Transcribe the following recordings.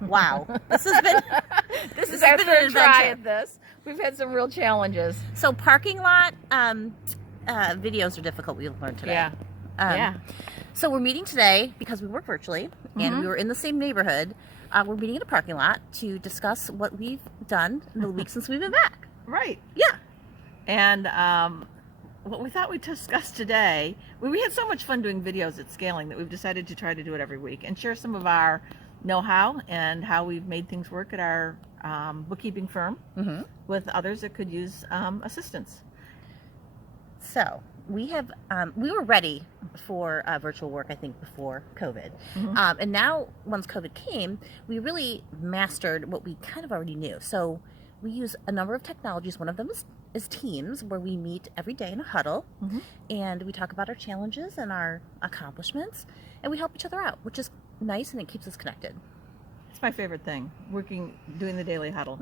Wow. This has been This is our third try at this. We've had some real challenges. So parking lot videos are difficult. We've learned today. Yeah. Yeah. So we're meeting today because we work virtually and we were in the same neighborhood. We're meeting in a parking lot to discuss what we've done in the week since we've been back. Right. Yeah. And what we thought we'd discuss today, we had so much fun doing videos at scaling that we've decided to try to do it every week and share some of our know-how and how we've made things work at our bookkeeping firm with others that could use assistance. So we were ready for virtual work, I think, before COVID. And now, once COVID came, we really mastered what we kind of already knew. So we use a number of technologies. One of them is Teams, where we meet every day in a huddle, and we talk about our challenges and our accomplishments, and we help each other out, which is nice, and it keeps us connected. It's my favorite thing, doing the daily huddle.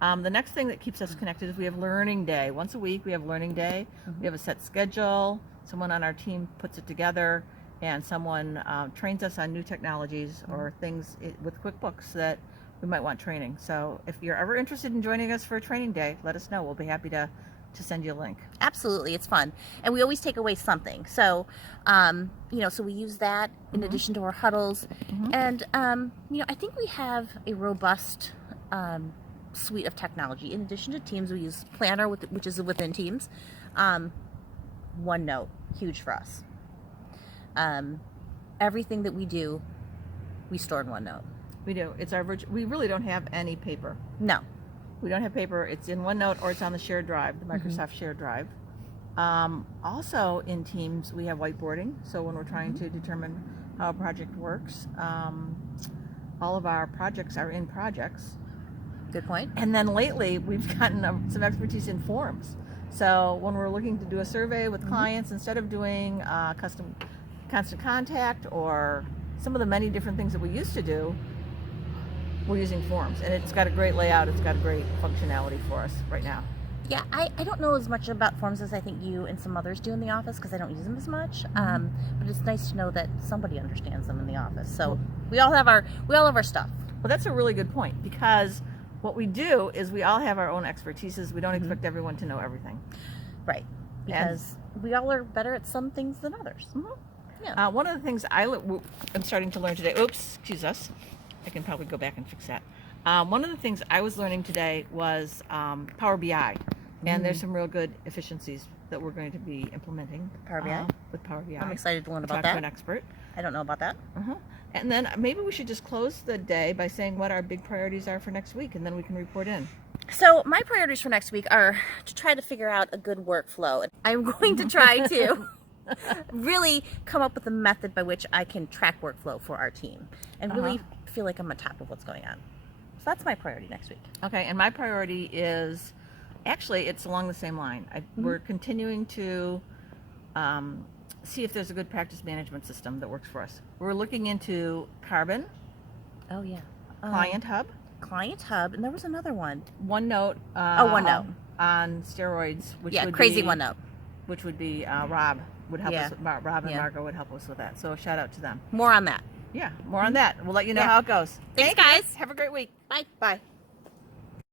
The next thing that keeps us connected is we have Learning Day. Once a week we have Learning Day. We have a set schedule. Someone on our team puts it together, and someone trains us on new technologies or things with QuickBooks that we might want training. So if you're ever interested in joining us for a training day, let us know. We'll be happy to send you a link. Absolutely, it's fun, and we always take away something. So, so we use that in addition to our huddles, and I think we have a robust suite of technology. In addition to Teams, we use Planner, which is within Teams. OneNote, huge for us. Everything that we do, we store in OneNote. We do. It's our we really don't have any paper. No. We don't have paper. It's in OneNote or it's on the shared drive, the Microsoft shared drive. Also in Teams, we have whiteboarding. So when we're trying to determine how a project works, all of our projects are in projects. Good point. And then lately, we've gotten some expertise in forms. So when we're looking to do a survey with clients, instead of doing constant contact or some of the many different things that we used to do, we're using forms, and it's got a great layout. It's got a great functionality for us right now. Yeah, I don't know as much about forms as I think you and some others do in the office because I don't use them as much. But it's nice to know that somebody understands them in the office. So we all have our stuff. Well, that's a really good point, because what we do is we all have our own expertises. We don't expect everyone to know everything. Right, because we all are better at some things than others. Yeah. One of the things I'm starting to learn today, excuse us, I can probably go back and fix that. One of the things I was learning today was Power BI, and there's some real good efficiencies that we're going to be implementing Power BI? With Power BI. I'm excited to learn about Talk that. to an expert. I don't know about that. And then maybe we should just close the day by saying what our big priorities are for next week, and then we can report in. So my priorities for next week are to try to figure out a good workflow. I'm going to try to really come up with a method by which I can track workflow for our team and really feel like I'm on top of what's going on. So that's my priority next week. Okay, and my priority is, actually, it's along the same line. We're continuing to see if there's a good practice management system that works for us. We're looking into Carbon. Oh, yeah. Client Hub. Client Hub, and there was another one. OneNote. OneNote. On steroids, which would crazy be, OneNote. Which would be Rob would help us. Rob and Margo would help us with that. So shout out to them. More on that. Yeah, more on that. We'll let you know how it goes. Thanks, guys. Have a great week. Bye. Bye.